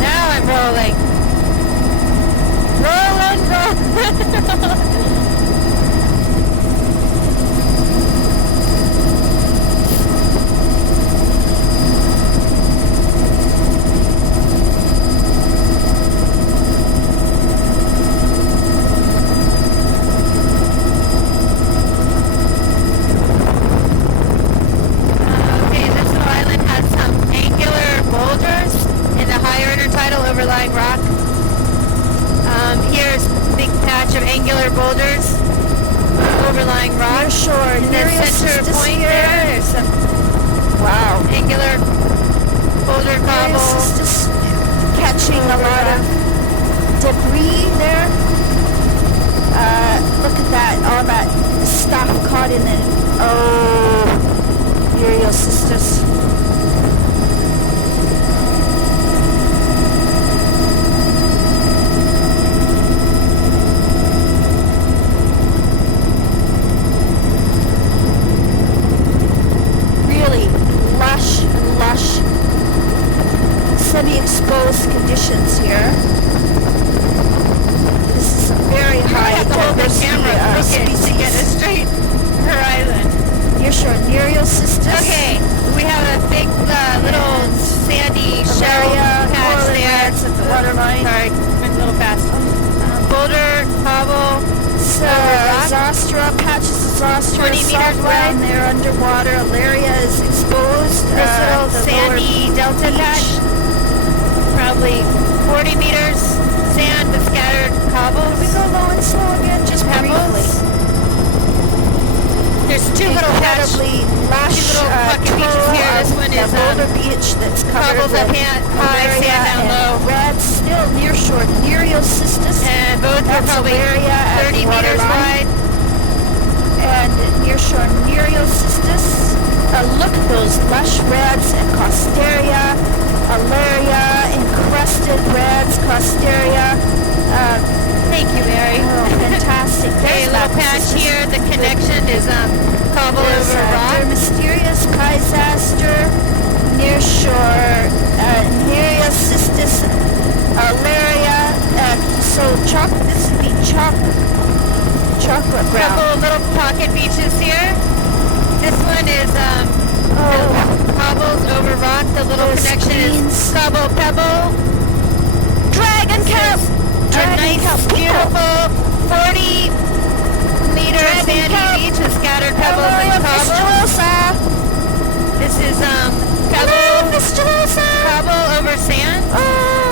Now I'm rolling. Rolling. Overlying rock. Here's a big patch of angular boulders, overlying rock. Near shore, in the center point there, there's some angular boulder cobble. Just catching a lot of debris there. Look at that, all that stuff caught in it. Oh, Uriel sisters. Semi-exposed conditions here. This is a very high diversity species. To get a straight horizon. Nearshore Nereal cystis. Okay, we have a big little sandy shell patch there. At the waterline. Sorry, went a little fast. Boulder, cobble, Zostra, patches of Zostra, 20 meters wide. There underwater. Alaria is exposed. This little sandy delta patch, probably 40 meters, sand with scattered cobbles. Can we go low and slow again? Just pebbles. There's two little lush pocket beaches here. This one is boulder beach that's covered cobbles up high, sand down low. Red, still near shore, Nereal cystis. And both are probably 30 meters wide. And near shore Nereal cystis. Look at those lush reds and Costeria, Alaria, encrusted reds, Costeria. Thank you, Mary. Oh, fantastic. There's a little patch here. The connection is cobble over rock. Mysterious Paisaster, near shore, Nereal cystis, Alaria. So this would be chocolate brown. Couple of little pocket beaches here. This one is cobbles over rock. The little connection is cobble pebble. Dragon Cup. A nice, beautiful 40-meter sandy beach with scattered pebbles and cobbles. This is cobble over sand.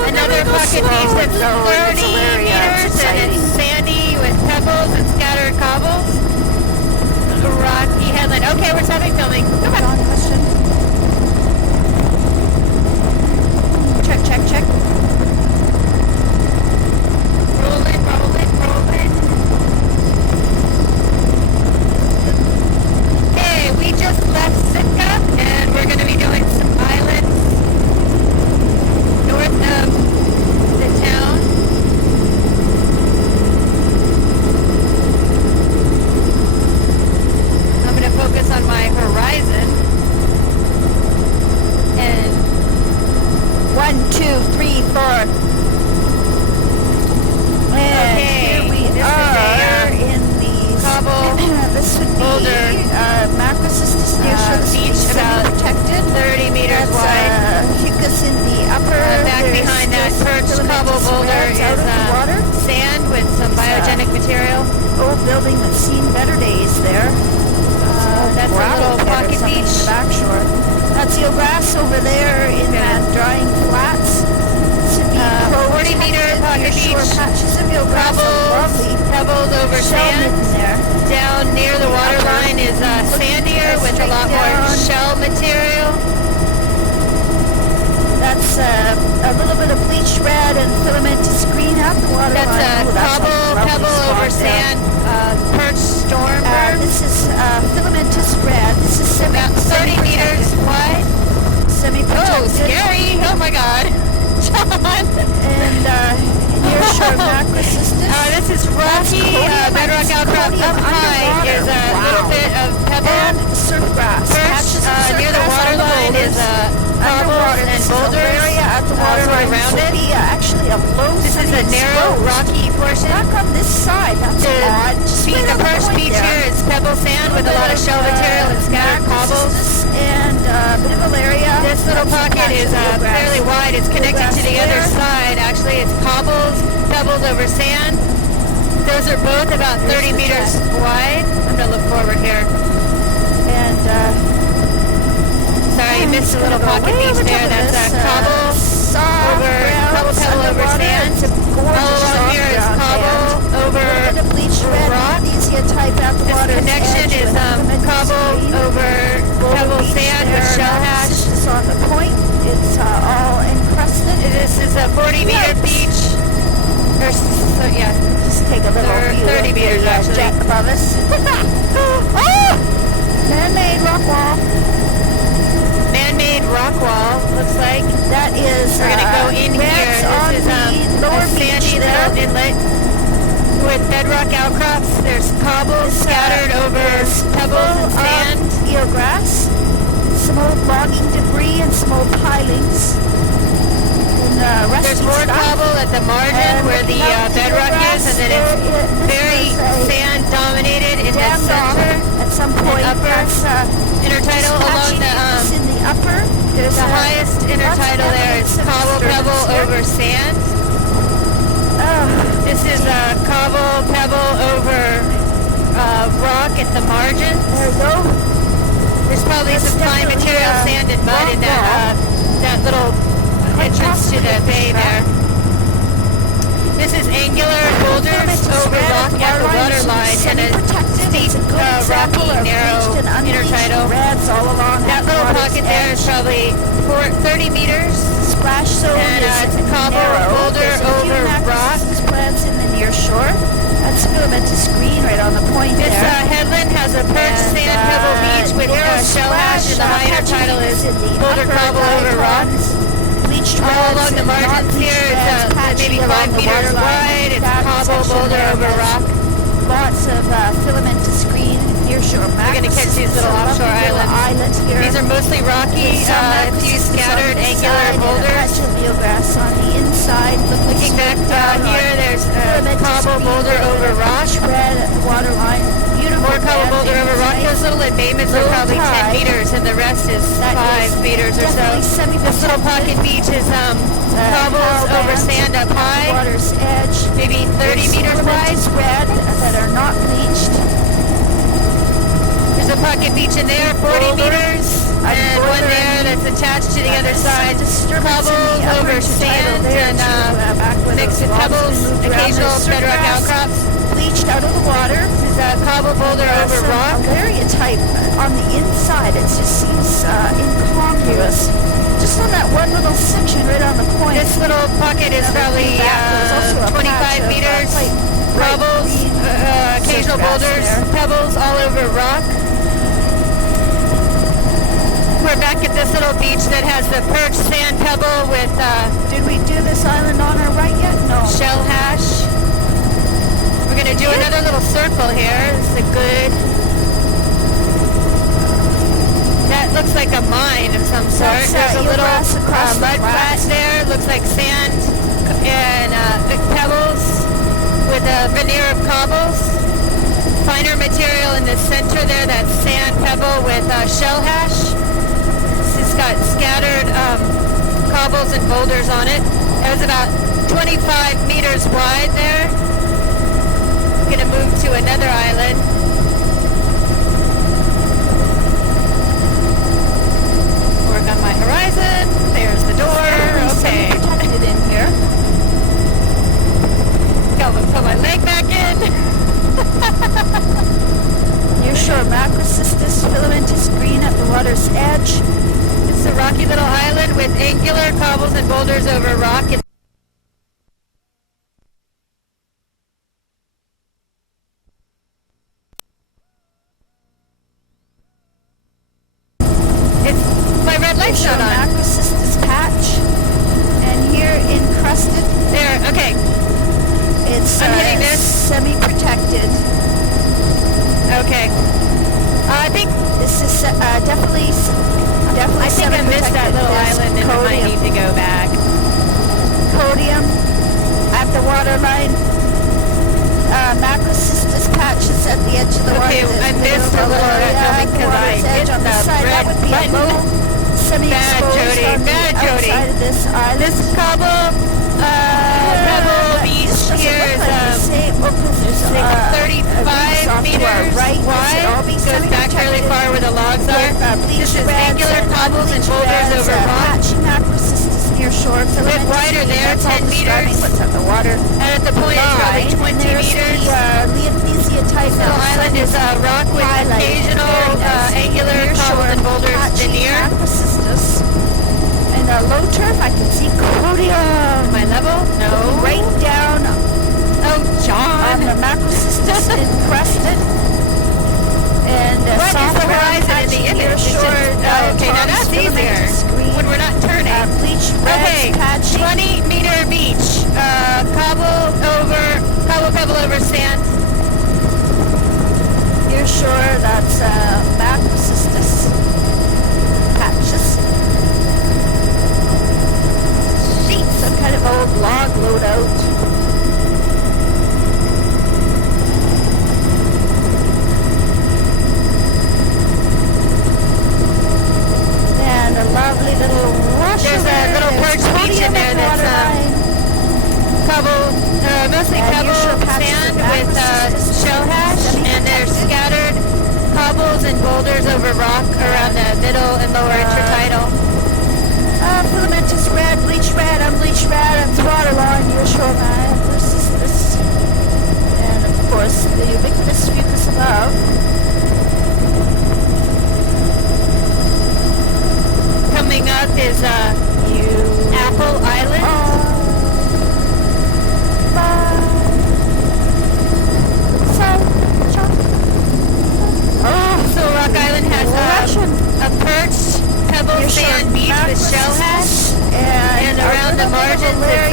Another pocket beach that's 30 meters and it's sandy with pebbles and scattered cobbles. A rocky headland. Okay, we're stopping filming. Come on. Question. Check. Rolling. Hey, we just left Sitka and we're going to be doing some islands north of the town. I'm going to focus on my horizon. And 1, 2, 3, 4. And here we are in the cobble this would be Macrocystis beach, about protected, 30 meters wide. Hucus in the upper. Back behind that perched cobble boulder is sand with some biogenic material. Old building that's seen better days there. That's a little pocket beach. The back shore. That's eelgrass over there in that drying flats. 40 meter pocket beach. Patches of eelgrass. Pebbles over sand. Down near the water line is sandier with a lot more shell material. That's a little bit of bleached red and filamentous green at the water line. That's a pebble over sand, perch stormbird. This is filamentous red. This is about 30 meters wide. Semi-protected. Oh, scary! Oh my God, John. And nearshore Macrocystis. This is rocky bedrock outcrop up high. Is a narrow, rocky portion. Back on this side, that's odd. Just right The on the first point beach there. here is pebble sand with a lot of shell material and scattered cobbles. And a bit of a area. This little pocket is fairly wide. It's connected to the other side. Actually, it's cobbles, pebbles over sand. Those are both about 30 meters wide. I'm going to look forward here. And sorry, you missed a little pocket beach there. That's cobble over pebble over sand. All along here is cobble over rock. The connection is cobble over pebble sand with shell hash. It's on the point. It's all encrusted. This is a 40-meter beach. Just take a little view 30 of meters the actually. jet above us. Oh! Man-made rock wall. Man-made rock wall, looks like. That is, we're going to go in here. This is a sandy little inlet with bedrock outcrops. There's cobbles scattered over pebble and sand. Eelgrass, some old logging debris and some old pilings. There's more cobble at the margin where the bedrock is, and then it's very sand dominated in the center. At some point, upper intertidal along in the upper. There's the highest intertidal there is cobble pebble over sand. This is cobble pebble over rock at the margin. There we go. There's probably some fine material, sand and mud in that little entrance to the bay there. This is angular boulders over rock at the water line and a steep, rocky, narrow intertidal. That little pocket there is probably 30 meters. Splash zone and it's a cobble boulder over rock. Plants in the near shore. That's filamentous green right on the point this there. This headland has a perched sand pebble beach with shell hash, and the high intertidal is boulder cobble over rock. All along the margins here, it's maybe 5 meters wide. It's cobble boulder over rock. Lots of filamentous green nearshore mackerel. We're going to catch these little offshore islands. These are mostly rocky, a few scattered angular boulders. Eelgrass on the inside. Looking back down here, there's cobble boulder over rock. Red waterline. More cobble boulder over rock. Those little embayments are probably 10 meters, and the rest is 5 meters or so. This little pocket beach is cobbles over sand up high, water's edge, maybe 30 meters wide. Red that are not bleached. There's a pocket beach in there, 40 meters, and one there that's attached to the other side. Cobbles over sand and mixed with pebbles, occasional bedrock outcrops. Bleached out of the water. This is a cobble boulder over rock. Malaria type on the inside. It just seems incongruous. Just on that one little section right on the point. This little pocket is probably 25 meters. Cobbles, occasional boulders, pebbles all over rock. We're back at this little beach that has the perched sand pebble with did we do this island on our right yet? No. Shell hash. We're going to do another little circle here. This is a good... That looks like a mine of some sort. There's a little mud flat there. Looks like sand and pebbles with a veneer of cobbles. Finer material in the center there. That's sand pebble with shell hash. This has got scattered cobbles and boulders on it. It was about 25 meters wide there. I'm going to move to another island. Work on my horizon. There's the door. Okay. Protected in here. Put my leg back in. Nearshore macrocystis filamentous green at the water's edge. This is a rocky little island with angular cobbles and boulders over rock. Macrocystis patch, and here encrusted. There, okay. It's I'm hitting this. Semi-protected. Okay. I think this is definitely I think I missed that little island and I might need to go back. Codium, the waterline. Macrocystis patches at the edge of the Okay, water. I missed a little of that because I hit on the the side. That red would be a button. low semi-exposed Jody, on the bad Jody. outside of this island. This Pebble Beach here is like 35 meters wide. Goes back fairly far where the logs are. This is angular cobbles and boulders over rock. Near shore. A bit wider there, 10 meters. What's at the water? And at the point it's probably 20 meters. This little island is rock with occasional angular cobbles and boulders veneer. And low turf, I can see Codium. My level? No. Right down Oh, John. on the macrocystis encrusted. And What is the horizon in the image? It's just, okay, now that's easier. When we're not turning. Bleach Okay, 20-meter beach. Cobble over sand. Near shore, that's macrocystis patches. Sheet, some kind of old log loadout. And a lovely little wash. There's a little perch beach in there that's mostly pebble sand with shell hash, and there's scattered cobbles and boulders over rock around the middle and lower intertidal. Filamentous red, bleach red, unbleached red, and waterline, near shoreline. This. And of course, the ubiquitous fucus above. Coming up is Apple Island. So Rock Island has a perched pebble sand beach with shell hash, and around the margins it's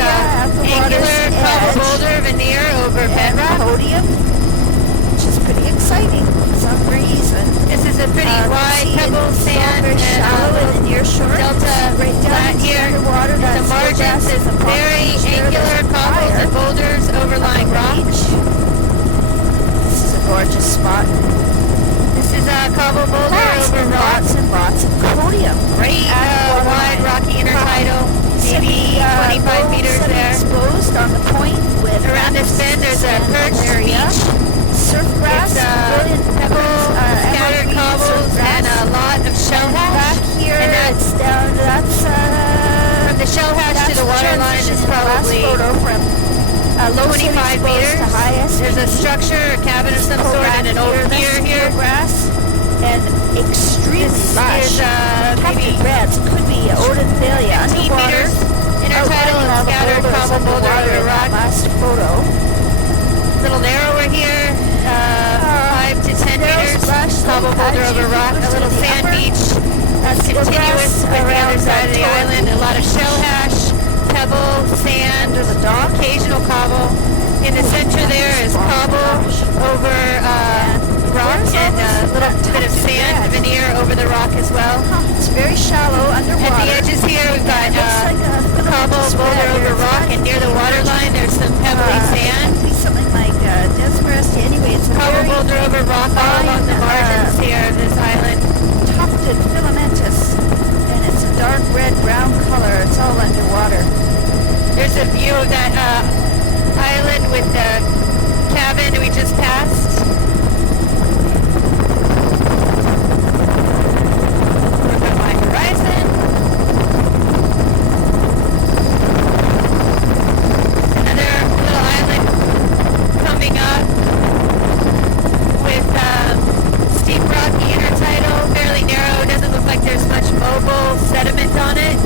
angular cobble boulder veneer over bedrock. Podium, which is pretty exciting for some reason. This is a pretty wide pebble sand and delta flat here. The margins is very angular cobbles and boulders overlying rock. This is a gorgeous spot. This is a cobble boulder over rock. Lots of podium. Great wide rocky intertidal, maybe 25 meters there. Exposed on the point with around this bend there's a perched beach. Surf grass, pebble, scattered cobbles, and a lot of shell hash. Back here, and that's down. That's from the shell hash to the water line is probably low 25 meters. To highest. There's a structure, a cabin of some sort, and an old pier here. Grass and extremely lush. Maybe reds. Could be Odenthalia. 15 meters. Intertidal and scattered cobble boulder over rock. Last photo. A little narrower here. 5 to 10 meters. Cobble boulder over rock. A little sand beach. That's continuous with the other side of the island. A lot of shell hash, pebble, sand, occasional cobble. In the center there is cobble over rock and a little bit of sand veneer over the rock as well. It's very shallow underwater. At the edges here we've got cobble boulder over rock, and near the water line there's some pebbly sand. It could be something like Desmarest. Anyway, it's a Cobble boulder over rock all along the margins here of this island. Tufted filamentous, and it's a dark red-brown color. It's all underwater. There's a view of that island with the cabin we just passed. Look at my horizon. Another little island coming up with steep rocky intertidal, fairly narrow. Doesn't look like there's much mobile sediment on it.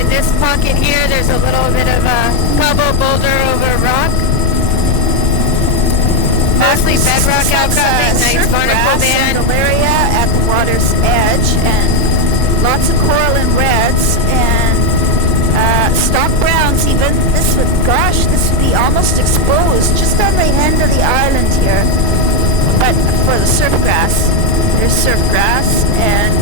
In this pocket here, there's a little bit of cobble boulder over rock. Mostly bedrock outcropping, nice barnacle band. Area at the water's edge, and lots of coral and reds, and stock browns even. This would be almost exposed just on the end of the island here. But for the surf grass, there's surf grass, and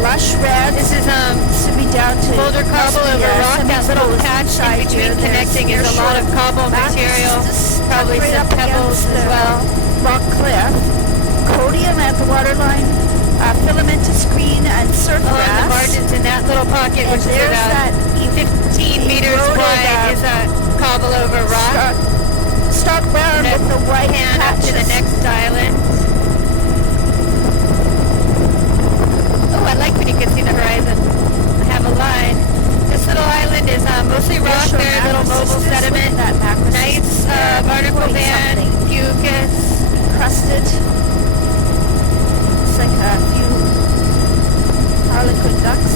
lush red. This is to be down to boulder cobble over rock. That little patch in between connecting is a lot of cobble material, probably some pebbles as well. Rock cliff, codium at the waterline, filamentous green and surf Along grass. the margins in that little pocket, And which is there's about that 15 meters eroded, wide, is a cobble over rock. Stark brown And with the white pan up to the patches. next island. Oh, I like when you can see the horizon. I have a line. This little island is mostly rock, very little mobile sediment. Nice barnacle band, fucus. Crusted. It's like a few harlequin ducks.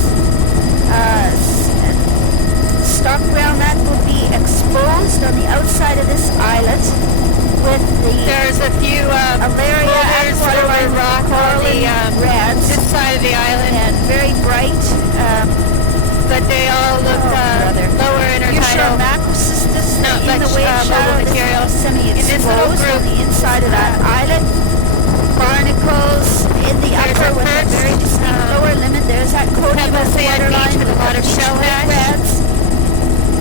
Stock ground that will be exposed on the outside of this islet with the There's a few boulders over rock on the reds this side of the island, and very bright. but they all look lower intertidal. Macrocystis Not in the much, wave shadow. mobile This material. is In this little semi-exposed group, on the inside of that islet. Barnacles in the There's upper a with a perched, very distinct lower limit. There's that codium pebble at the sand waterline beach with a lot of shell hash. reds.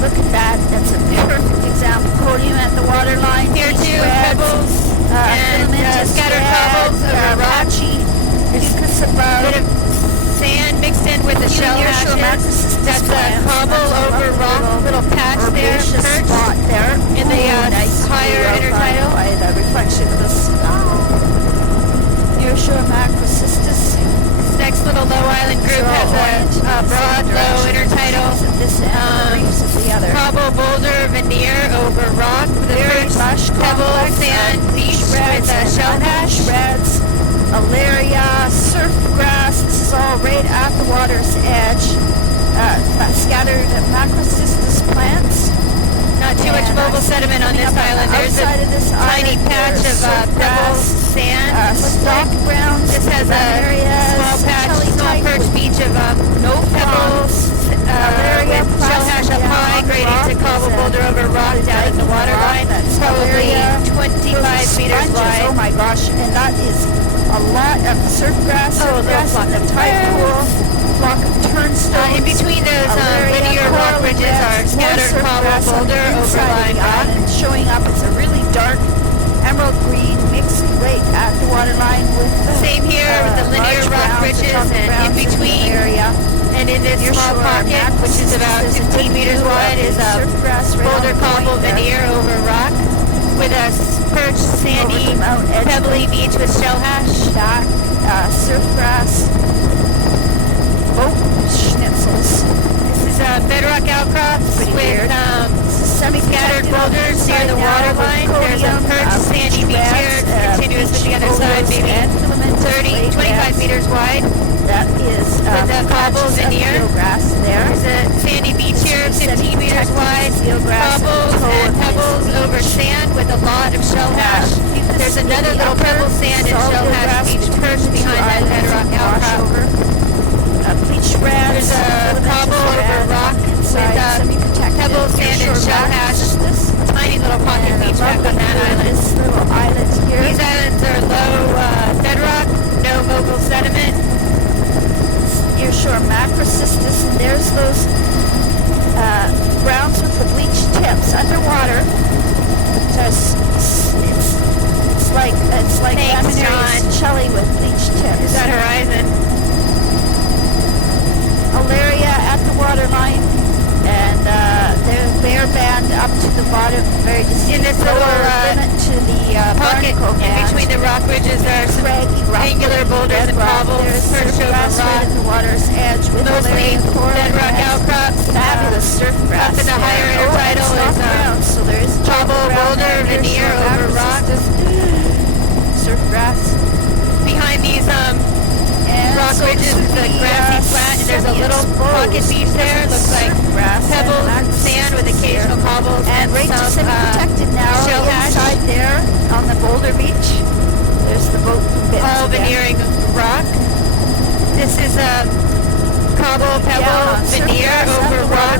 Look at that. That's a perfect example. Codium at the waterline. Here beach too, reds, pebbles and filamentous scattered red, cobbles over rock. patchy, fucus above. Bit of sand mixed in with the shell hashes. That's a cobble over rock, little patch there, herbaceous perched spot there in the nice higher view out intertidal. by the reflection of the snow. Nearshore macrocystis. This next little low island group has a broad, low intertidal This end of the reefs is the other. cobble boulder veneer over rock with a Very perched lush pebble complex sand of beach with a shell hash. reds, alaria, surf grass. This is all right at the water's edge. Scattered macrocystis plants. Not too much And mobile sediment on this island. There's a outside of this tiny island, patch there's of surf pebbles, grass, sand. stock grounds. This has a small patch, small perch beach of no pebbles, Alaria, with shell hash up high, grading to cobble boulder over rock down at the waterline. Probably 25 meters wide. Oh my gosh, and that is a lot of surf grass, and the tide pool, block of turnstones. In between those linear rock ridges are scattered cobble boulder overlying rock. And showing up, it's a really dark emerald green mixed right at the waterline with the Same here with the linear rock ridges and in between. And in this small pocket, which is about 15 meters wide, is a boulder cobble veneer over rock with a perched, sandy, pebbly beach with shell hash. That surf grass, boat schnitzels. This is bedrock outcrops with scattered boulders near the waterline. There's a perched, sandy beach here, continuous with the other side, maybe 25 meters wide. That is with the cobble veneer. Grass there. There's a sandy beach here, 15 meters wide. Cobbles and pebbles over sand with a lot of shell hash. There's another little pebble sand and shell hash beach perched behind that bedrock outcrop. Bleach red. There's a cobble over rock with pebble sand and shell hash. Tiny little pocket beach back on that island. This little island here. These islands are low bedrock, no mobile sediment. Nearshore macrocystis, and there's those browns with the bleached tips underwater. It's like Thanks, John. Shelly with bleached tips. Is that horizon? Alaria at the waterline, and there's bare band up to the bottom, very distinct. In this little limit to the pocket in between the rock ridges, there are some angular boulders and cobbles perched over rock. Right at the water's edge with Mostly bedrock outcrops. Fabulous surf grass. Up in the higher intertidal is so there is cobble boulder veneer over rock. Surf grass. Behind these rock ridges is a grassy flat, and there's a little pocket beach there. Looks like pebbles and sand with occasional cobbles and right to semi-protected now. Shell hash Inside there on the boulder beach. There's the boat bit. All veneering rock. This is a cobble pebble veneer over rock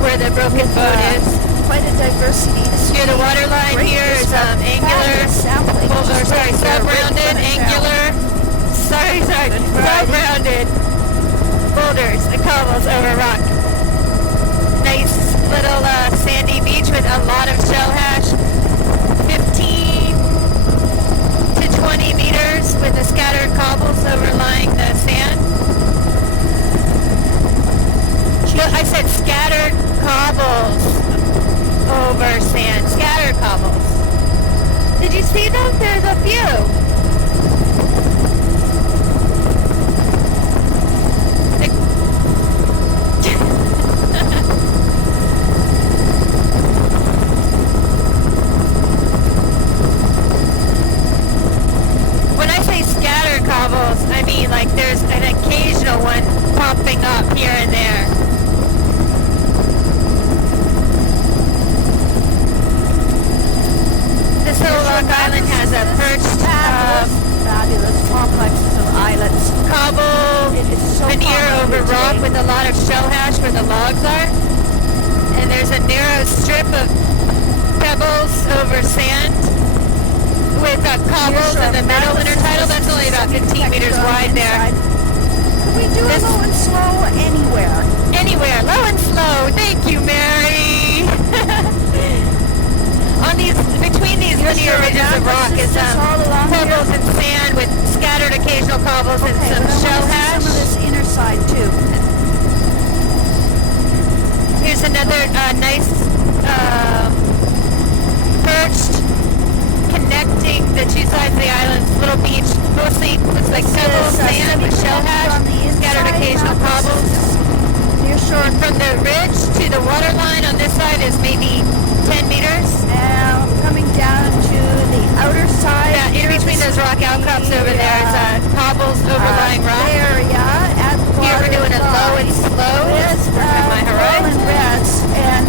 where the broken boat is. Quite a diversity. Here the waterline here is angular, sub-rounded, angular. Sorry, sub-rounded, cobbles over rock. Nice little sandy beach with a lot of shell hash. 15 to 20 meters with the scattered cobbles overlying the sand. Well, I said scattered cobbles over sand. Scattered cobbles. Did you see them? There's a few. When I say scattered cobbles, I mean like there's an occasional one popping up here and there. This little rock island has a perched fabulous complexes of islets. cobble veneer over rock with a lot of shell hash where the logs are. And there's a narrow strip of pebbles over sand with cobbles in the middle intertidal. That's only about 15 meters wide there. Can we do a low and slow anywhere? Anywhere, low and slow. Thank you, Mary. On these, between these linear ridges of rock is pebbles and sand with scattered occasional cobbles and some shell hash. Some of this inner side too. Here's another nice perched connecting the two sides of the island. Little beach, mostly looks like pebbles, sand with shell hash, scattered occasional cobbles. Near shore. And from the ridge to the water line on this side is maybe 10 meters. Now coming down to the outer side. Yeah, in between those rock outcrops over there is cobbles overlying rock. Area at the Here we're doing it low and slow. My horizon. Reds and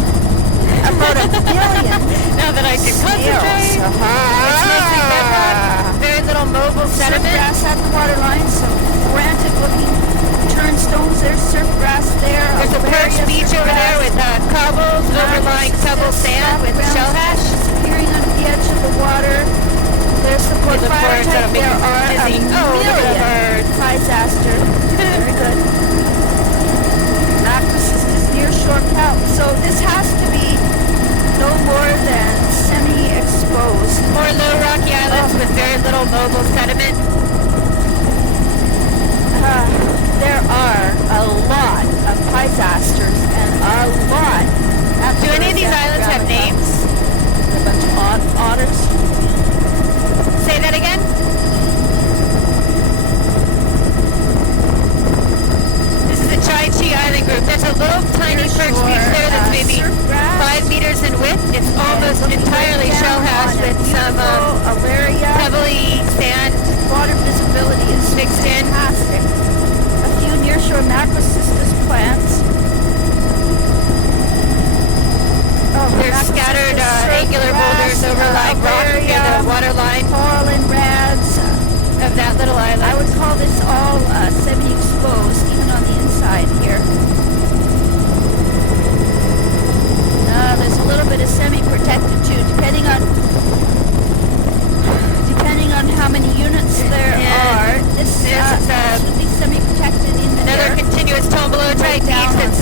about a billion. Now that I can concentrate. It's mostly bedrock, very little mobile sediment. Surf grass at the water line, some granite looking turnstones. There's surf grass there. There's a perched beach over there with cobbles overlying pebble sand with shell hash. Disappearing under the edge of the water. There's the port fire type. There are a million Physaster. Very good. Macris is near shore count. So this has to be no more than semi-exposed. More low rocky islands with very little mobile sediment. There are a lot of Physasters and a lot. Do any of these islands have names? A bunch of otters. Say that again? This is the Chai Chi Island group. There's a little tiny perched beach there that's maybe 5 meters in width. It's almost entirely shell hash with some pebbly sand. Water visibility is mixed in. Fantastic. A few nearshore macrocystis plants. There's scattered angular boulders overlying rock near the water line. Coral and rads of that little island. I would call this all semi-exposed, even on the inside here. There's a little bit of semi-protected too, depending on how many units there are. This should be semi-protected in another continuous tombolo type beach that's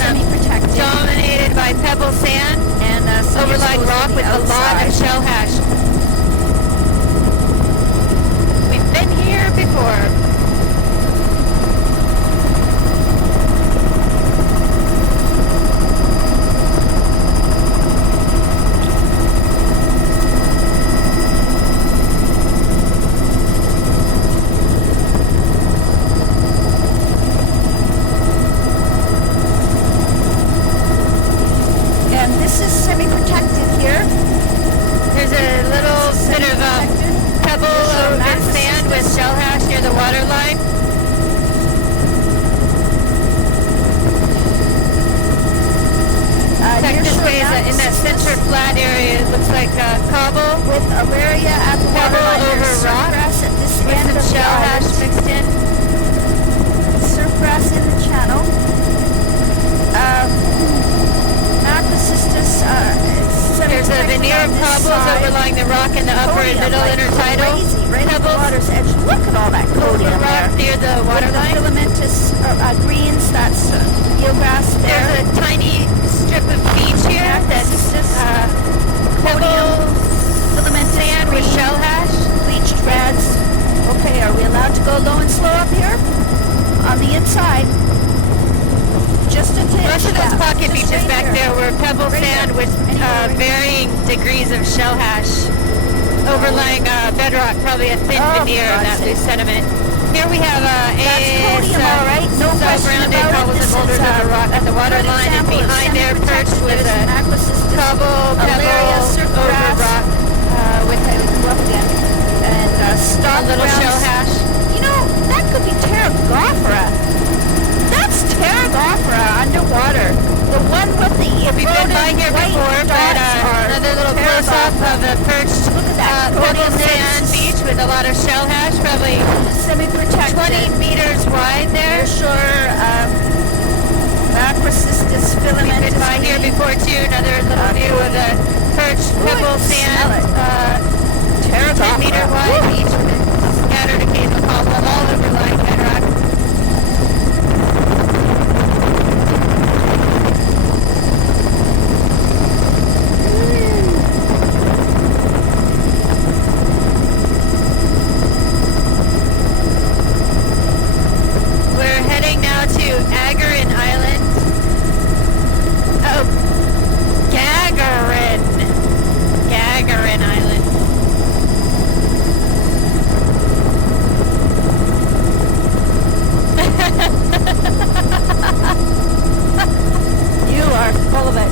dominated by pebble sand and overlying rock with a lot of shell hash. We've been here before. In that center flat area, it looks like a cobble with Alaria at the waterline. Over rock grass at this with end some of shell hash mixed in. Surf grass in the channel. Macrocystis. There's a veneer of cobbles overlying the rock in the upper and middle intertidal. Right at the water's edge. Look at all that codium rock there. Near the water line. Filamentous macrocystis greens, that's eelgrass there. There's a tiny strip of beach here that's pebble filamentous sand with green, shell hash. bleached reds. Okay, are we allowed to go low and slow up here? On the inside. Just a tinge. Most of those yeah. pocket Just beaches right back there were pebble Right sand there. with Anywhere right varying degrees of shell hash overlying bedrock, probably a thin Oh, veneer of for that God's loose sediment. Here we have That's podium, all right. No question rounded about it. cobbles and This boulders is over rock at the water good line, and example of behind there perched semi-protected. with There's a macrocystis, cobble, Alaria, pebble, surf over grass, rock, with a bluff again, and a stock little grounds. shell hash. You know, that could be pterogophora. That's pterogophora underwater. The one with the We've been by eroded here white before, but dots are another little close-up pterogophora. of a perched Look at that pebble podium there. sand This is beach with a lot of shell hash, probably semi-protected. 20 meters wide there. Nearshore macrocystis We've filamentous been by here green. before too. Another little view of the perched Ooh, I pebble can smell sand, it. 10 Pterogophora. meter wide Woo. beach with scattered occasional cobble all overlying bedrock. We're heading now to Agarin Island. Oh, Gagarin Island. You are full of it.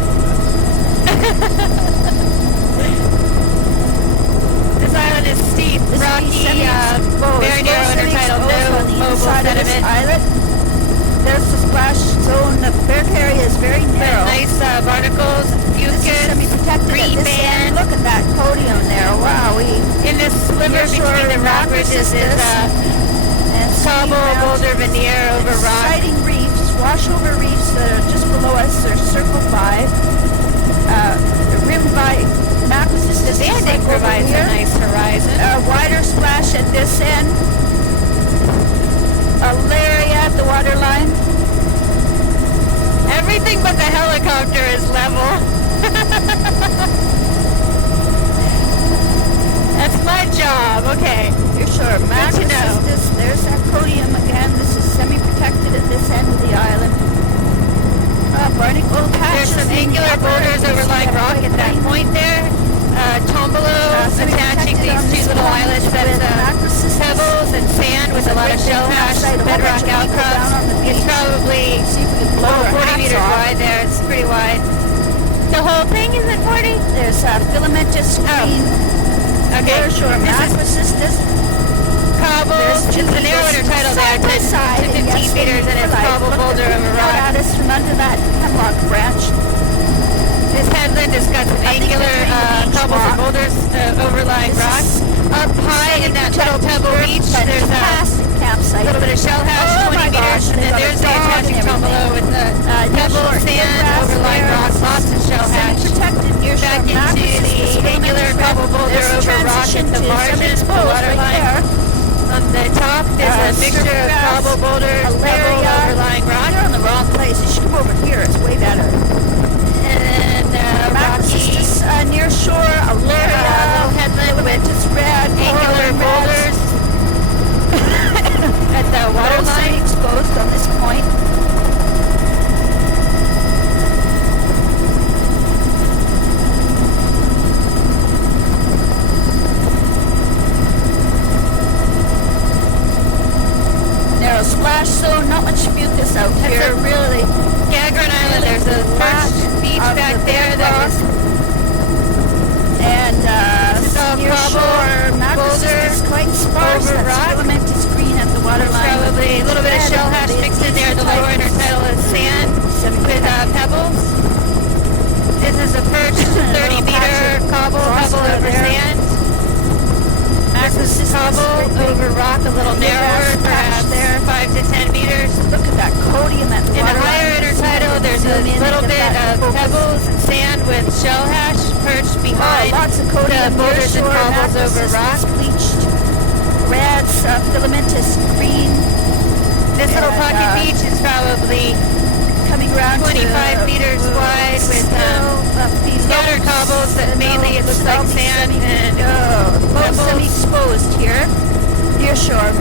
This island is steep, This rocky, is semi-exposed. very narrow intertidal, Semi-exposed no on the mobile inside of this sediment. islet. There's the splash zone. The berg area is very narrow. Nice barnacles, view This is good, semi-protected at green this end. band. Look at that podium there. Wow. In this sliver Nearshore between the rock ridges is and cobble, stream boulder, veneer over rock. exciting reefs, washover reefs that are just below us. They're Circle 5. Rimmed by macrocystis. The banding like over provides here. a nice horizon. Wider splash at this end. Alaria at the waterline. Everything but the helicopter is level. That's my job. Okay. You're sure. Good to know. Macrocystis. There's that podium again. This is semi-protected at this end of the island. Barnacle patches. There's some in the angular upper boulders east overlying end rock at that plane. point there. Tombolo attaching these two little islets. That's pebbles and sand with a lot of shell hash, bedrock outcrops. It's probably See if we can blow our 40 hats meters off. wide there. It's pretty wide. The whole thing is at 40? There's filamentous green. Okay. Nearshore This is macrocystis. cobble. It's a narrow intertidal there, 10 to 15 meters, and it's cobble boulder over Out rock. at us from under that hemlock branch. This headland has got some I think angular they're in the cobbles and beach boulders overlying This rocks. is Up high in that little pebble beach, there's a plastic campsite. little bit of shell hash, Oh 20 my meters, gosh, and then they've got a there's the dog and attaching everything. tombolo with the pebble, Nearshore sand, eelgrass overlying there. rocks, lots of shell hash. Semi-protected nearshore Back into macrocystis the angular filamentous cobble red. boulder There's over rock transition at the to margin, the semi-exposed water right line. there. On the top, there's a mixture of surf cobble grass, boulders, pebble, Alaria. overlying rock, You're in the wrong place. You should come over here. It's way better. and rocky Macrocystis near shore, Alaria, little headland with filamentous red, angular coral reds. boulders at the water All line. semi-exposed on this point. Narrow splash zone, not much mucus out That's here, a- really. Gagarin Island, there's a flat perched beach of back the there that bedrock. was And This is all near cobble, shore, boulder, macrocystis quite sparse. over That's rock. filamentous green at the waterline. probably a little bit of Red shell at hash the mixed in there. The eastern lower type. intertidal is sand with pebbles. This is a perched 30 meter cobble, pebble Phosphor over there. sand. This is cobble over rock, a little narrower, perhaps there. 5 to 10 meters. Look at that codium at the In the waterline. higher intertidal, there's a Zoom in little and get bit that of focus. pebbles and sand with shell hash perched behind Lots of the codium boulders and nearshore, cobbles over rock. macrocystis bleached reds, filamentous green. This little And, pocket beach is probably coming around 25 meters wide with scattered cobbles that mainly it looks like sand and most pebbles. semi-exposed here. Near shore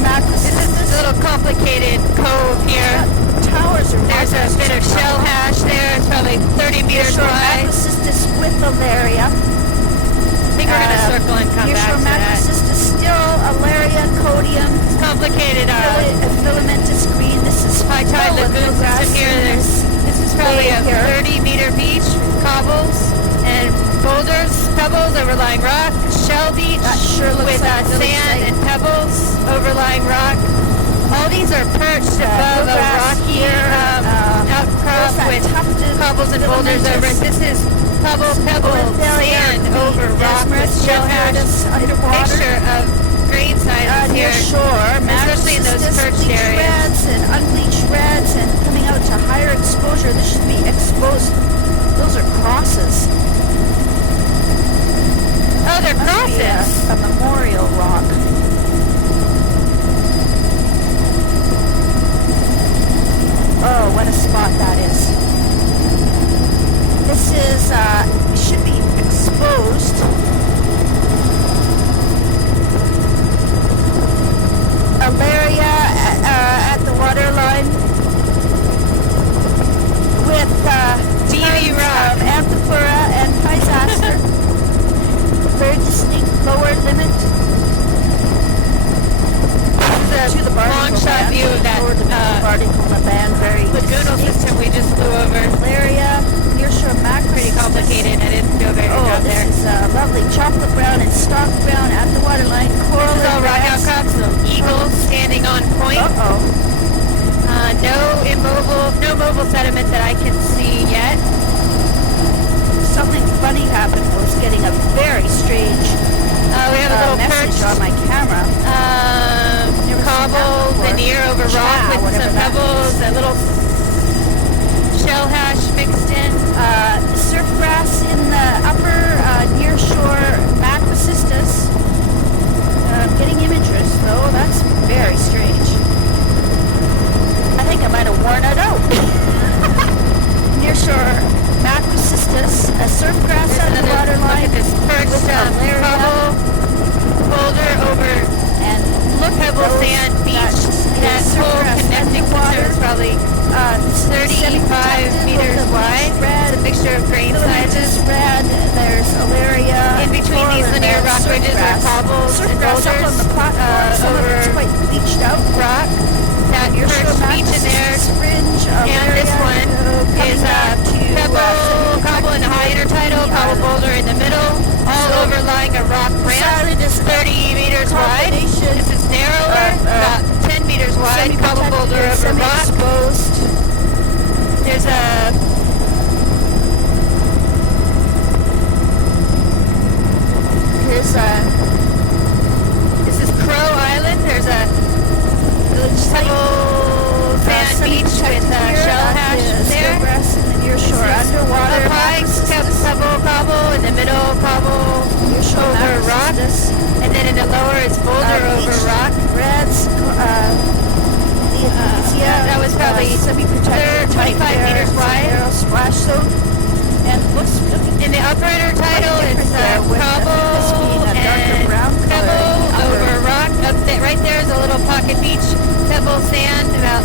macro. This is this little complicated cove here. Towers are There's a bit of shell hash there. It's probably 30 meters wide. Macrocystis with Alaria. I think we're going to circle and come back to that. Macrocystis still Alaria, Codium, Complicated filamentous green. This is high tide lagoon system here. This is probably a 30-meter beach with cobbles and boulders, pebbles, overlying rock, shell beach with sand and pebbles, overlying rock. All these are perched above a rocky outcrop with cobbles and boulders over it. This is pebble, sand over rock with shell hash. Picture of grain sizes here, especially in those perched areas. Reds and unbleached reds and coming out to higher exposure. This should be exposed. Those are crosses. Oh, they're crosses. A memorial rock. Oh, what a spot that is. This is, should be exposed. Alaria at the waterline with TV tons rock. of Amphifera and Physaster. Very distinct lower limit. This is a long shot view of that lagoonal system we just flew over. Alaria, nearshore macro. Pretty complicated. I didn't do a very good job there. This is lovely chocolate brown and stock brown at the waterline. Coral This is all and rock reds. outcrops, so eagles standing on point. No mobile sediment that I can see yet. Something funny happened. I was getting a very strange We have a little message perch on my camera. cobble veneer over rock with some pebbles, a little shell hash mixed in. Surf grass in the upper nearshore macrocystis. Getting images though. That's very strange. I think I might have worn it out. Nearshore macrocystis, a surf grass There's at the another look waterline at this perched with Alaria cobble boulder over and pebble sand beach. That whole connecting system is probably 35 meters wide. It's a mixture of grain sizes. Red, there's Alaria. In between these linear rock ridges are cobbles and boulders over quite bleached out. rock. That perched beach in there. Fringe, And this one is pebble, cobble in the high intertidal, cobble boulder in the middle, all overlying a rock ramp. This is 30 meters wide. This is narrower, about 10 meters wide, cobble boulder over rock. There's a this is Crow Island. There's a pebble sand beach with shell hash there. Underwater. Up high, pebble, cobble, in the middle, cobble over rock, and then in the lower is boulder over rock. Reds, that was probably 25 meters wide. Splash zone. And looks really In the upper intertidal, it's cobble and pebble over rock. Right there is a little pocket beach, pebble sand, about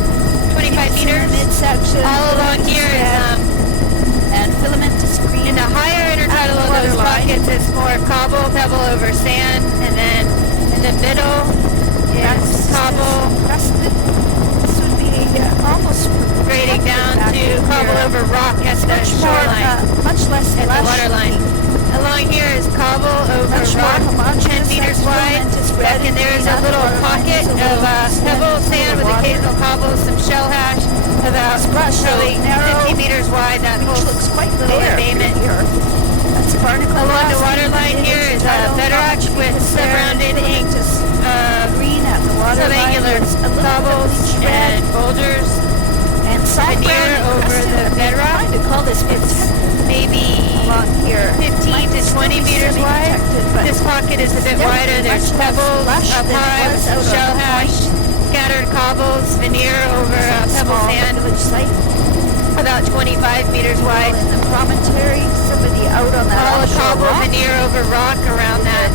25 meters. midsection. All along here is and filamentous green. in the higher intertidal of those pockets, it's more cobble, pebble over sand, and then in the middle is cobble. This would be almost Grading down to cobble over rock at the shoreline, much less at the waterline. Along here is cobble over rock, 10 meters wide, and there's a little pocket of pebble sand with occasional cobble, some shell hash, about probably 50 meters wide. That whole looks quite little embayment. That's barnacle. Along the waterline here is bedrock with surrounded ink, green at the waterline. subangular cobbles and boulders. And salt Veneer brown over the bedrock. To call this maybe along here. 15 to 20 meters wide. This pocket is a bit wider. There's pebbles up high with some shell hash, scattered cobbles, veneer over pebble sand, site. about 25 meters wide. In the promontory, somebody out on that All offshore cobble rock. veneer over rock around that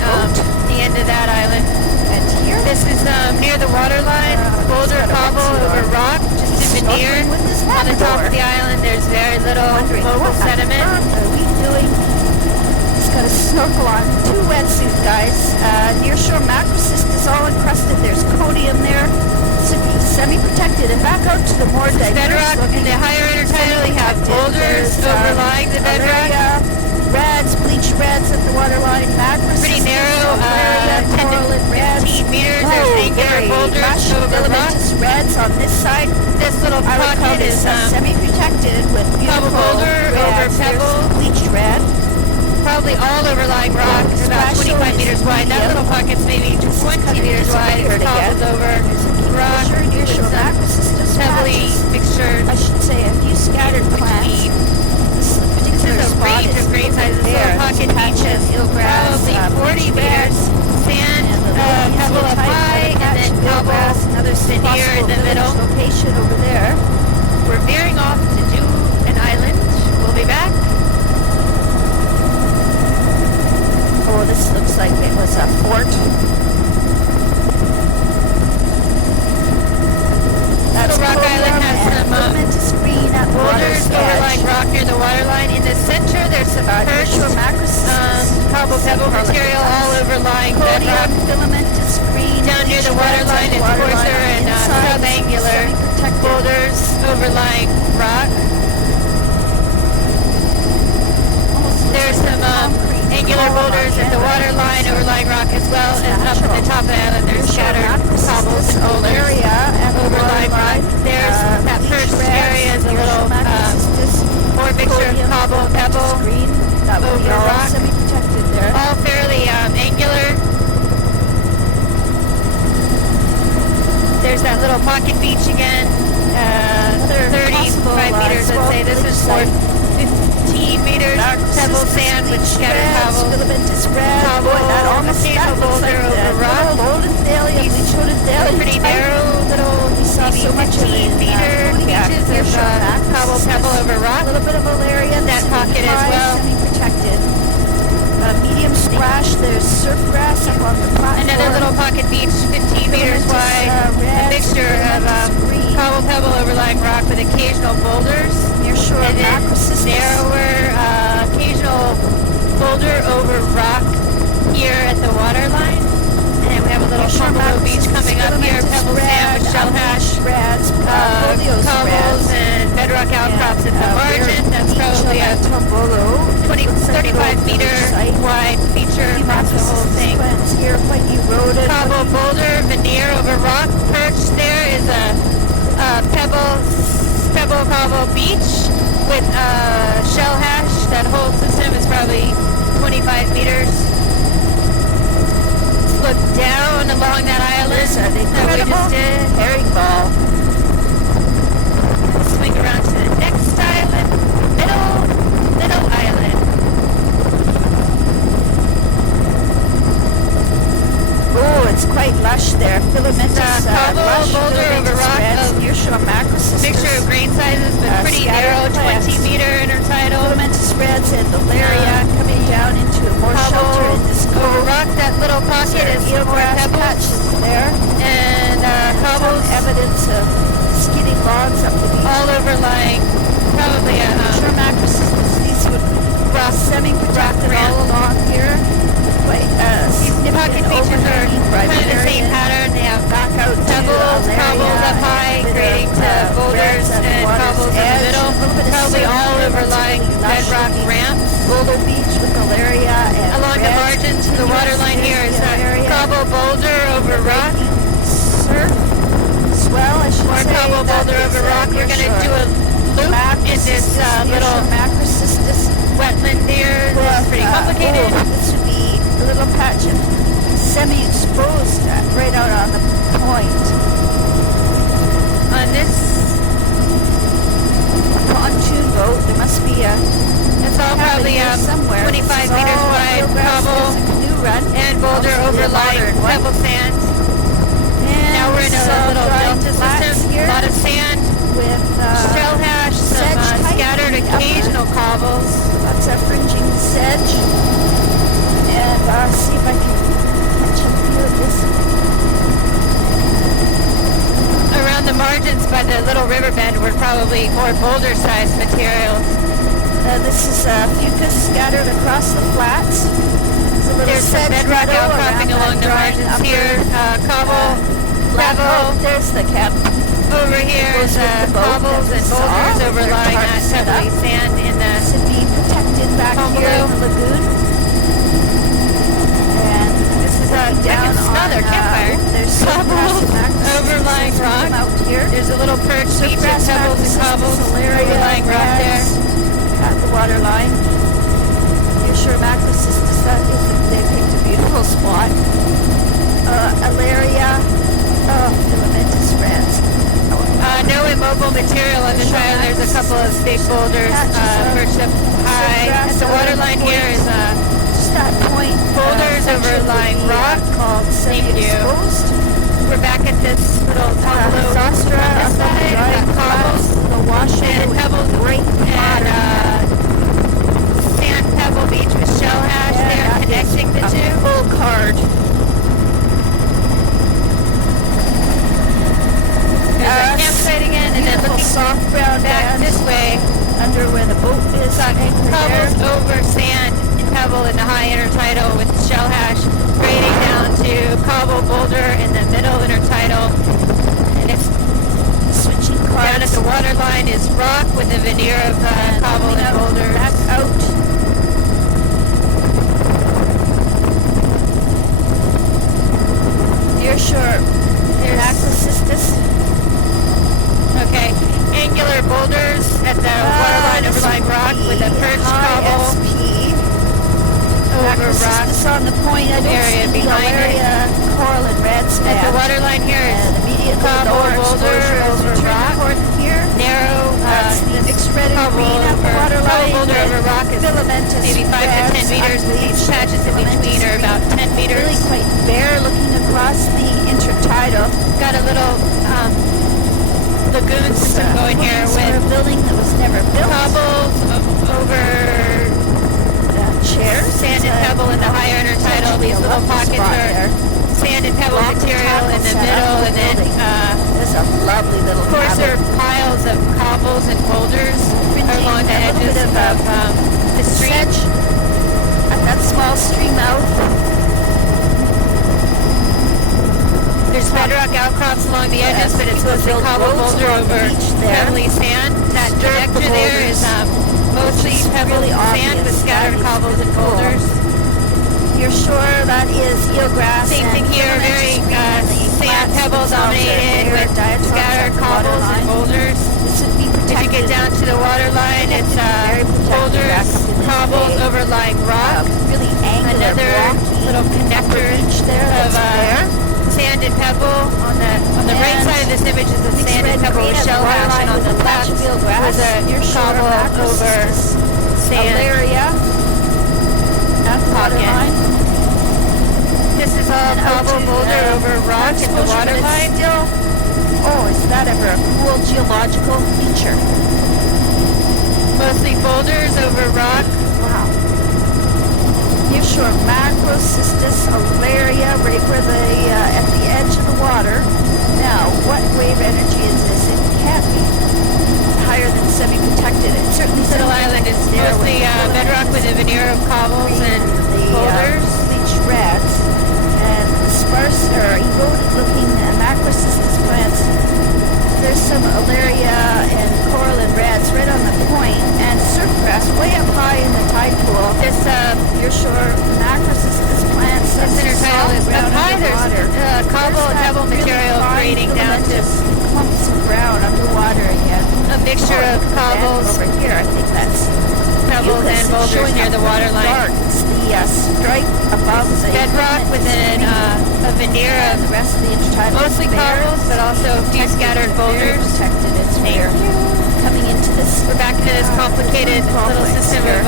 the end of that island. And here, This is near the water line. Boulder cobble over rock, just in veneer. with this On the top Labrador. of the island, there's very little local sediment. What are we doing? Just got a snorkel on. 2 wetsuit, guys. Nearshore macrocystis all encrusted. There's codium there. Should be semi-protected. And back out to the more diverse Bedrock in the higher intertidal, we have boulders overlying the bedrock. Reds, bleached reds at the waterline. Macrocystis. Pretty narrow, 10 to 15 meters. There's angular boulders over rock. Reds on this side. This little I would call pocket this is semi-protected with beautiful boulder over reds. pebble. There's bleached red. probably all overlying rock. It's about 25 meters wide. That little pocket's maybe 20 meters wide. It's cobbled over rock. It's heavily mixtured. I should say a few scattered plants. This is a range of grain sizes. This little pocket beaches probably 40 meters. Sand, pebble up high, and then cobble, another veneer in the middle. Location over there. We're veering off to do an island. We'll be back. Oh, this looks like it was a fort. That's Rock Island has some boulders overlying rock near the waterline. In the center, there's some perch, cobble pebble material all overlying bedrock. Filamentous green. Down near the waterline is coarser and subangular boulders overlying rock. There's some angular boulders at the waterline overlying rock as well, and up at the top of the island there's scattered cobbles and boulders overlying rock. There's that first area is a little more mixture of cobble and pebble over rock. All fairly angular. There's that little pocket beach again. 35 meters, I'd say. This is 15 meters. Pebble sand with scattered cobble. Occasional boulder over rock. Pretty narrow little, maybe 15-meter beaches of cobble pebble over rock. A little bit of malaria. That pocket as well. Semi-protected. Medium splash. There's surf grass up on the platform. Another little pocket beach, 15 meters wide. A mixture of cobble pebble overlying rock with occasional boulders. Nearshore and then narrower, occasional boulder over rock here at the waterline. And then we have a little Pomelo beach coming up here, pebble sand with shell hash, cobbles and bedrock outcrops at the margin. That's probably a 35 meter wide feature across the whole thing. Cobble boulder, veneer over rock. Perch there is a pebble cobble beach with shell hash. That whole system is probably 25 meters. Look down along that island that we just did. Herring ball. Swing around to the next island. Middle island. Oh, it's quite lush there. Filamentous cobble boulder over rock. Nearshore macrocystis. Mixture of grain sizes, but pretty narrow, 20-meter intertidal. Filamentous reds and Valeria coming down into more shelter in this cove. Over rock, that little pocket is more pebbles there. And cobbles. Evidence of skinny logs up the beach. All overlying, probably a nearshore macrocystis. These would rock semi-protected all along here. These pocket beaches are kind of the same pattern. They have back out pebbles, cobbles up high, creating boulders and cobbles in the middle. Probably all overlying bedrock ramps. Boulder Beach with malaria and along the margin to the waterline here is a cobble boulder over rock. Swell, I should More say. cobble boulder over rock. We're going to do a loop in this little wetland here. It's pretty complicated. This would be a little patch of semi-exposed right out on the point. On this pontoon boat, there must be a... It's all probably here somewhere. 25 This is meters all wide, uphill grass. cobble, There's a canoe run. and boulder Also the overlying modern one. pebble sand. And Now we're in this is a all little dry delta flats system, here a lot of sand, with shell hash, some sedge type scattered in the upper. occasional cobbles. Lots of fringing sedge. And see if I can catch a view of this. Around the margins by the little river bend were probably more boulder-sized material. This is fucus scattered across the flats. There's some bedrock outcropping along the margins here. Cobble, pebble. There's the camp. Over here is cobbles and boulders overlying pebbly sand in the to be protected back here in the lagoon. And this is I can smell their campfire. There's cobbles overlying rock. Out here. There's a little perch beach of pebbles and cobbles overlying rock there. At the water line. You're sure macrocystis, that is, they picked a beautiful spot. Alaria, filamentous reds. No immobile material on this island. There's a couple of big boulders perched up high. At the water line here is just that point. Boulders overlying rock called semi-exposed. We're back at this little tableau on this side. Got cobbles, the wash and pebbles, and sand pebble beach with shell hash there connecting the two. Full card. There's a campsite again, and then looking soft brown back this way. Under where the boat is. Cobbles over sand and pebble in the high intertidal with shell hash, grading down to cobble boulder in the middle intertidal. And it's switching cards. Down at the water line is rock with a veneer of cobble and boulders. Back out. You're sure. There's macrocystis. Okay. Angular boulders at the waterline overlying rock with a perched cobble over rock. On the point, I don't area see behind area, coral and red span. At the waterline here is cobble boulder over rock. Here. Narrow the mixed red and cobble green at the waterline. Boulder over rock is maybe 5 to 10 meters. These patches in between are about 10 meters. Really quite bare looking across the intertidal. Got a little lagoon system going here with a building that was never built. Cobbles over chairs. Sand and pebble in the higher intertidal. These little pockets are sand and pebble material in the middle, and then there's a lovely little coarser piles of cobbles and boulders along the edges of the stream. At that small stream mouth. There's bedrock outcrops along the edges, but it's mostly cobble boulder over pebbly sand. That connector there is mostly pebble sand with scattered cobbles and boulders. You're sure that is eelgrass? Same thing here, very sand pebble dominated with scattered cobbles and boulders. If you get down to the water line, it's boulders, cobbles overlying rock. Really angular, another little connector of sand and pebble. On the right side of this image is a sand and pebble with shell hash, and on the left is a cobble over sand. Area. Pocket. This is all cobble boulder over rock at the water line. Is that ever a cool geological feature? Mostly boulders over rock. Wow. You're sure macrocystis alaria right where at the edge of the water. Now, what wave energy is this? It can't be higher than semi-protected. It certainly Little Island is mostly bedrock with a veneer of cobbles and boulders. Bleached reds and sparse or eroded looking macrocystis plants. There's some alaria and coral and reds right on the point, and surf grass way up high in the tide pool. This you're sure macrocystis plants. This intertidal is up high. There's cobble and pebble material grading down to clumps of ground underwater again. A mixture of cobbles over here. I think that's pebbles and boulders near the water line. It's the stripe above the bedrock with a veneer of the rest of the intertidal. Mostly cobbles, but also a few scattered boulders. Protected. It's rare. Coming into this. We're back to this complicated little system of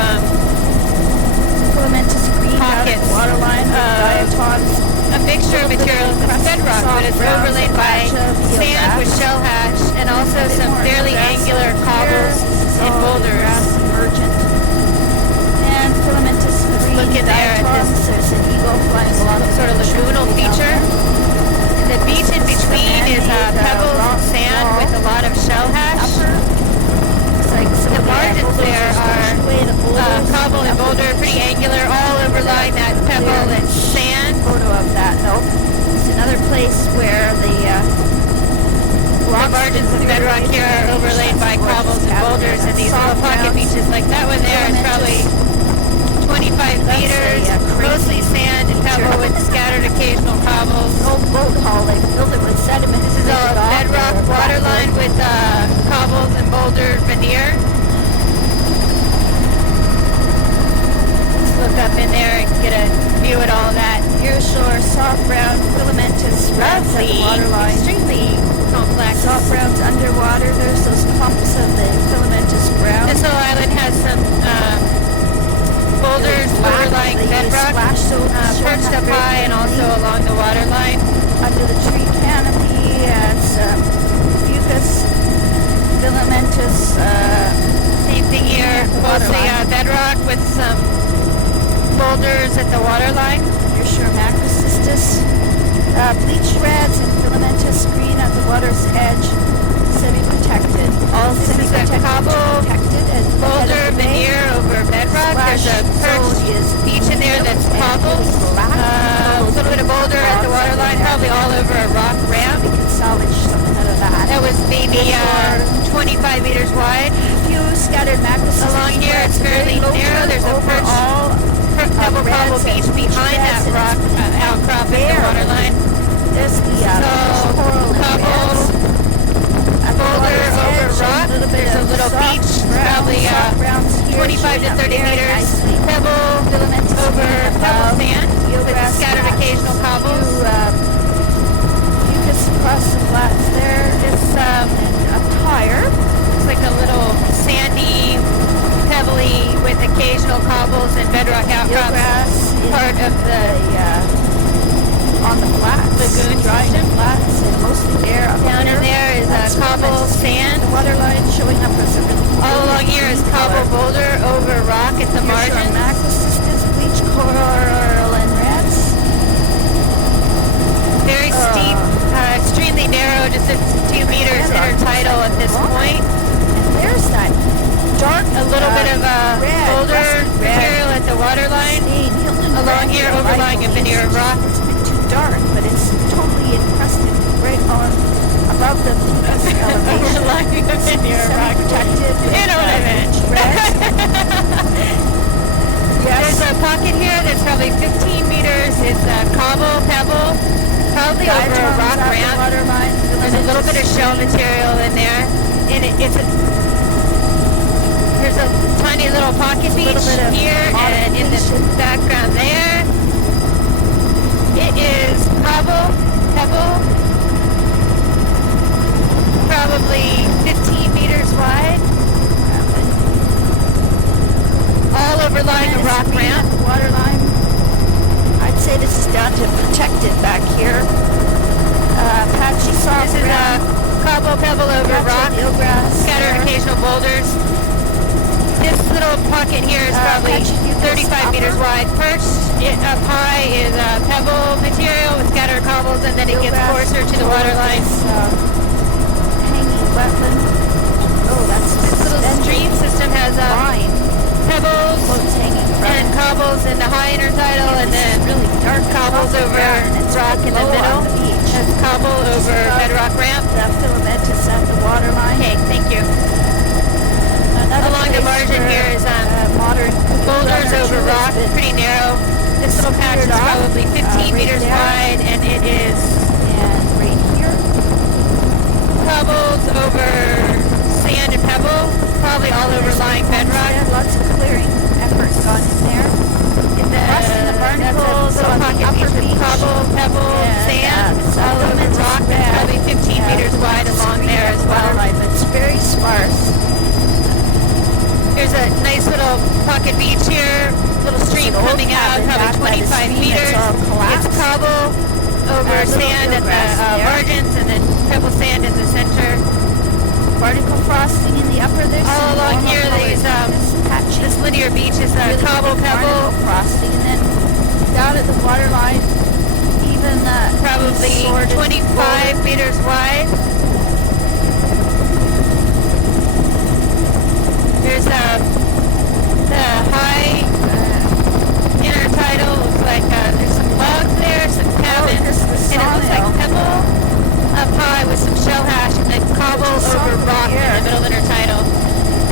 filamentous green out of pockets the waterline with of diatoms. a mixture of materials. It's bedrock, but it's overlaid by sand with shell hash and also some fairly angular cobbles and boulders. Emergent. And filamentous green Look in there at diatoms. this There's an eagle flying along sort of lagoonal feature. And the beach in between is pebbles and sand with a lot of shell hash. The margins there are cobble and boulder, pretty angular, all overlying that pebble and sand. Photo of that, no. It's another place where the margins of bedrock here are overlaid by cobbles and boulders, and these little pocket beaches like that one there is probably 25 meters, mostly sand and pebble with scattered occasional cobbles. old boat hull. They filled it with sediment. This is a bedrock waterline with cobbles and boulder veneer. Just look up in there and get a view at all that. Near shore, soft brown filamentous reds at the waterline. Extremely complex. Soft browns underwater. There's those clumps of the filamentous brown. This little island has some boulders overlying bedrock, perched up high and also along the waterline. Under the tree canopy, it's fucus filamentous. Same thing here, mostly bedrock with some boulders at the waterline. Near shore macrocystis. Bleached reds and filamentous green at the water's edge. Semi-protected. All This is a cobble protected and boulder veneer over bedrock. There's a perched beach in there that's cobbled. A little bit of boulder at the waterline, probably all over a rock ramp. We can salvage something out of that. That was maybe 25 meters wide. Few scattered macrocystis. Along here it's fairly narrow. There's a perched pebble cobble beach behind that rock outcrop in the waterline. There's the So, cobble, boulder over rock. There's a little beach, probably 25 to 30 meters. Pebble over pebble sand with scattered occasional cobbles. Fucus across the flats there. This A tire. looks like a little sandy, pebbly with occasional cobbles and bedrock outcrops. Part of the on the flats. lagoon drying system. flats and mostly there. Down in there is cobble sand. The waterline showing up as a really All along here is cobble boulder over rock at the margin. Macrocystis, bleach coral and reds. Very steep, extremely narrow, just a few meters intertidal at this point. And there's that dark, A little bit of boulder material at the waterline. Along here, overlying a veneer of rock. It's a bit too dark, but it's totally encrusted right on above the elevation. Overlying a veneer of rock. Semi-protected. You know what I meant. There's a pocket here that's probably 15 meters. It's cobble, pebble, probably over a rock ramp. There's a little bit of shell material in there. And there's a tiny little pocket beach here, and in the background there, it is cobble, pebble, probably 15 meters wide, all overlying a rock ramp. Waterline. I'd say this is down to protected back here. Patchy soft This is a cobble, pebble over rock, scattered occasional boulders. This little pocket here is probably 35 meters wide. Perched up high is pebble material with scattered cobbles, and then it gets coarser to the waterline. Hanging wetland. Oh, that's This little stream system has pebbles hanging and cobbles in the high intertidal, and then really dark cobbles over rock in the middle. That's cobble over bedrock ramp. The filamentous at the waterline. Okay, thank you. Along the margin here is modern boulders over rock, pretty narrow. This little patch is probably 15 meters wide, and it is And right here, cobbles over sand and pebble, probably all overlying bedrock. lots of clearing effort gone in there. In the barnacles, little pocket beach with cobble, pebble, sand, all over rock, that's probably 15 meters wide along there as well. It's very sparse. There's a nice little pocket beach here, little stream an old coming out, cabin back probably by the 25 stream. meters. It's all collapsed. It's cobble over Little sand at grass the there. margins, and then pebble sand in the center. Barnacle frosting in the upper. There's All some along normal here, colors. these Patchy. this linear beach is Really cobble pretty pebble, barnacle frosting, and then down at the water line, even probably sorted 25 meters wide. There's the high intertidal. Looks like there's some logs there, some cabins, this is the and it looks like sawmill. pebble up high with some shell hash, and then cobble Which is over over rock in here. the middle intertidal.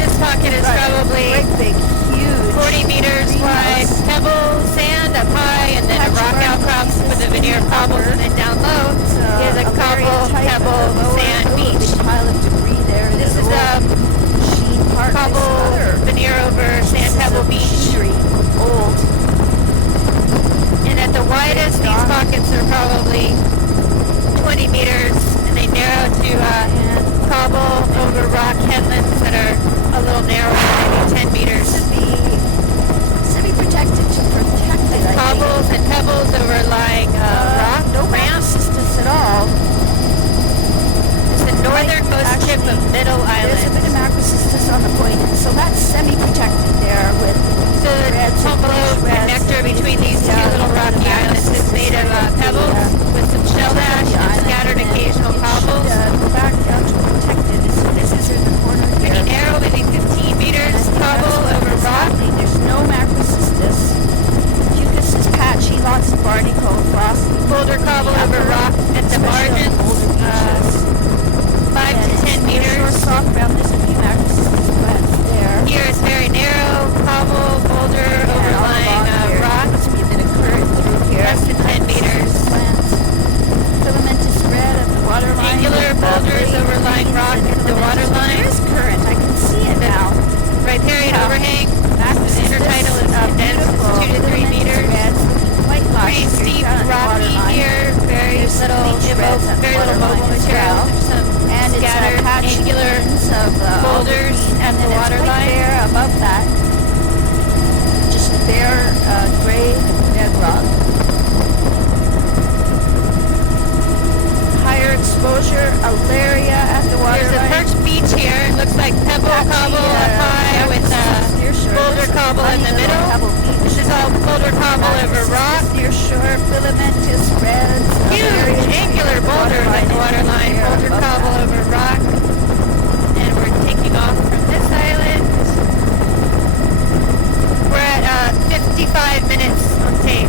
This pocket is probably great big, huge 40 meters wide, greenhouse. pebble, sand up high, and then a Patchy rock bark outcrops pieces with the veneer in the cobbles, upper. and then down low It's, is a very cobble, tight, pebble, lower, sand a beach. big pile of debris there. This is sheen part. cobble, veneer over sand pebble beach. Machinery, old. And at the widest, these pockets are probably 20 meters, and they narrow to cobble over rock headlands that are a little narrower, maybe 10 meters. This would be semi-protected to protect it, I think. Cobbles and pebbles overlying rock, No ramps. resistance at all. It's the northernmost tip of Middle There's a Island. bit of macrocystis on the point, so that's semi-protected there with So the reds and Pomelo reds. connector between these two little rocky islands is made of pebbles with some shell ash and scattered occasional cobbles. Go back down to protected. This is in the corner Pretty here. narrow, maybe 15 meters, cobble over rock. There's no macrocystis. Mucus is patchy, lots of barnacle frosting. Boulder cobble over rock at the margins, 5 to 10 meters. Soft ground, there's a few macrocystis plants there. Here is very narrow, cobble, boulder overlying rock, Must be a bit of current through here. less than 10 meters. Plants. Filamentous red at the water line. Angular boulders overlying rock at the water line. There is current. I can see it now. Riparian overhang. The intertidal is condensed, it's 2 to 3 meters. Quite Pretty steep, rocky here, very little mobile material. There's some And it's scattered patchy angular ends of boulders at the water right line. there above that, just bare gray bedrock. Higher exposure, alaria at the water There's a line. perch beach here. It looks like pebble cobble up high with boulder cobble in the middle. This is all boulder cobble over rock. Near shore, filamentous reds. Huge angular boulder at the water line. Boulder cobble over rock. And we're taking off from this island. We're at 55 minutes on tape.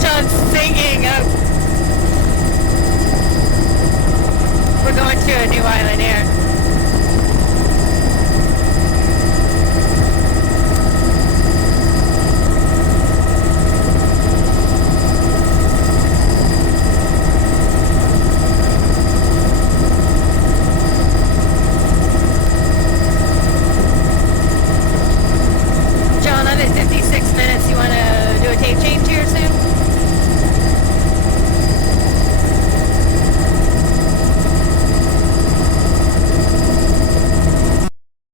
John's singing. We're going to a new island here.